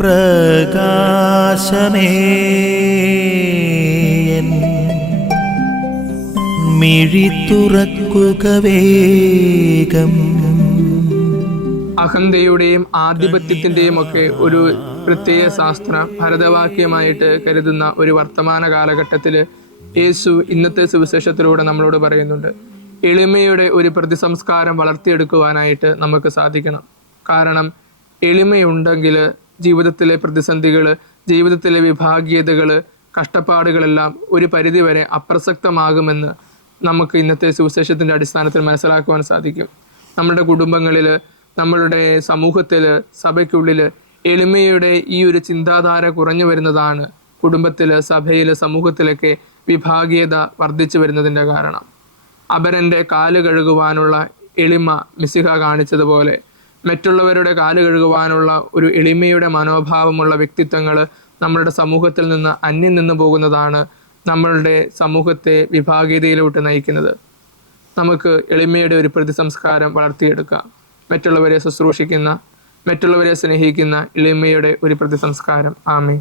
പ്രകാശമേ മിഴി തുറക്കുക വേഗം. അഹന്തയുടെയും ആധിപത്യത്തിൻ്റെയും ഒക്കെ ഒരു പ്രത്യയ ശാസ്ത്ര ഭരതവാക്യമായിട്ട് കരുതുന്ന ഒരു വർത്തമാന കാലഘട്ടത്തിൽ യേശു ഇന്നത്തെ സുവിശേഷത്തിലൂടെ നമ്മളോട് പറയുന്നുണ്ട്, എളിമയുടെ ഒരു പ്രതിസംസ്കാരം വളർത്തിയെടുക്കുവാനായിട്ട് നമുക്ക് സാധിക്കണം. കാരണം എളിമയുണ്ടെങ്കിൽ ജീവിതത്തിലെ പ്രതിസന്ധികൾ, ജീവിതത്തിലെ വിഭാഗീയതകൾ, കഷ്ടപ്പാടുകളെല്ലാം ഒരു പരിധിവരെ അപ്രസക്തമാകുമെന്ന് നമുക്ക് ഇന്നത്തെ സുവിശേഷത്തിൻ്റെ അടിസ്ഥാനത്തിൽ മനസ്സിലാക്കുവാൻ സാധിക്കും. നമ്മുടെ കുടുംബങ്ങളിൽ, നമ്മളുടെ സമൂഹത്തിൽ, സഭയ്ക്കുള്ളിൽ എളിമയുടെ ഈ ഒരു ചിന്താധാര കുറഞ്ഞു വരുന്നതാണ് കുടുംബത്തിൽ, സഭയിൽ, സമൂഹത്തിലൊക്കെ വിഭാഗീയത വർദ്ധിച്ചു വരുന്നതിൻ്റെ കാരണം. അപരൻ്റെ കാല് കഴുകുവാനുള്ള എളിമ മിശിഹ കാണിച്ചതുപോലെ മറ്റുള്ളവരുടെ കാല് കഴുകുവാനുള്ള ഒരു എളിമയുടെ മനോഭാവമുള്ള വ്യക്തിത്വങ്ങൾ നമ്മളുടെ സമൂഹത്തിൽ നിന്ന് അന്യം നിന്ന് പോകുന്നതാണ് നമ്മളുടെ സമൂഹത്തെ വിഭാഗീയതയിലോട്ട് നയിക്കുന്നത്. നമുക്ക് എളിമയുടെ ഒരു പ്രതിസംസ്കാരം വളർത്തിയെടുക്കാം. മറ്റുള്ളവരെ ശുശ്രൂഷിക്കുന്ന, മറ്റുള്ളവരെ സ്നേഹിക്കുന്ന എളിമയുടെ ഒരു പ്രതിസംസ്കാരം. ആമേൻ.